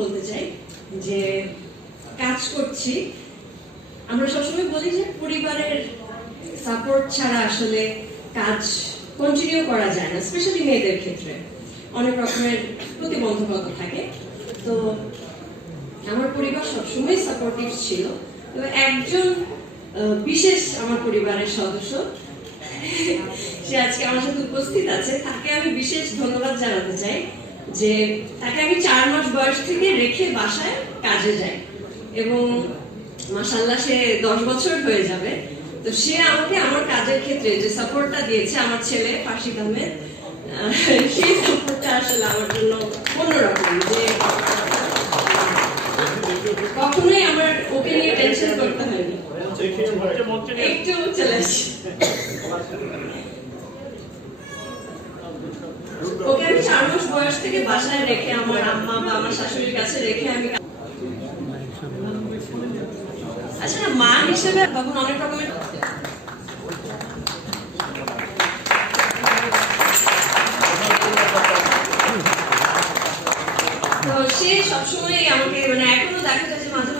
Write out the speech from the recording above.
বলতে চাই যে কাজ করছি। আমরা সবসময় বলি যে পরিবারের সাপোর্ট ছাড়া আসলে কাজ কন্টিনিউ করা যায় না, স্পেশালি মেয়েদের ক্ষেত্রে অনেক রকমের প্রতিবন্ধকতা থাকে। তো আমার পরিবার সবসময় সাপোর্টিভ ছিল। তবে একজন বিশেষ আমার পরিবারের সদস্য, সে আজকে আমার সাথে উপস্থিত আছে, তাকে আমি বিশেষ ধন্যবাদ জানাতে চাই যে তাকে আমি 4 মাস বয়স থেকে রেখে বাসায় কাজে যাই এবং মাশাআল্লাহ সে 10 বছর হয়ে যাবে। তো সে আমাকে আমার কাজের ক্ষেত্রে যে সাপোর্টটা দিয়েছে, আমার ছেলে ফাশিক আহমেদ, সেই সাপোর্টটা আসলে আমার জন্য অন্যরকম। যে কখনোই আমার ওকে নিয়ে টেনশন করতে হয়নি। একটু চলে আসি। ওকে আমি 4 মাস বয়স থেকে বাসায় রেখে আমার আম্মা বা আমার শাশুড়ির কাছে রেখে আমি আচ্ছা না মা হিসেবে তখন অনেক রকমের তো সে সবসময় আমাকে মানে এখনো দেখা যায় যে মাঝে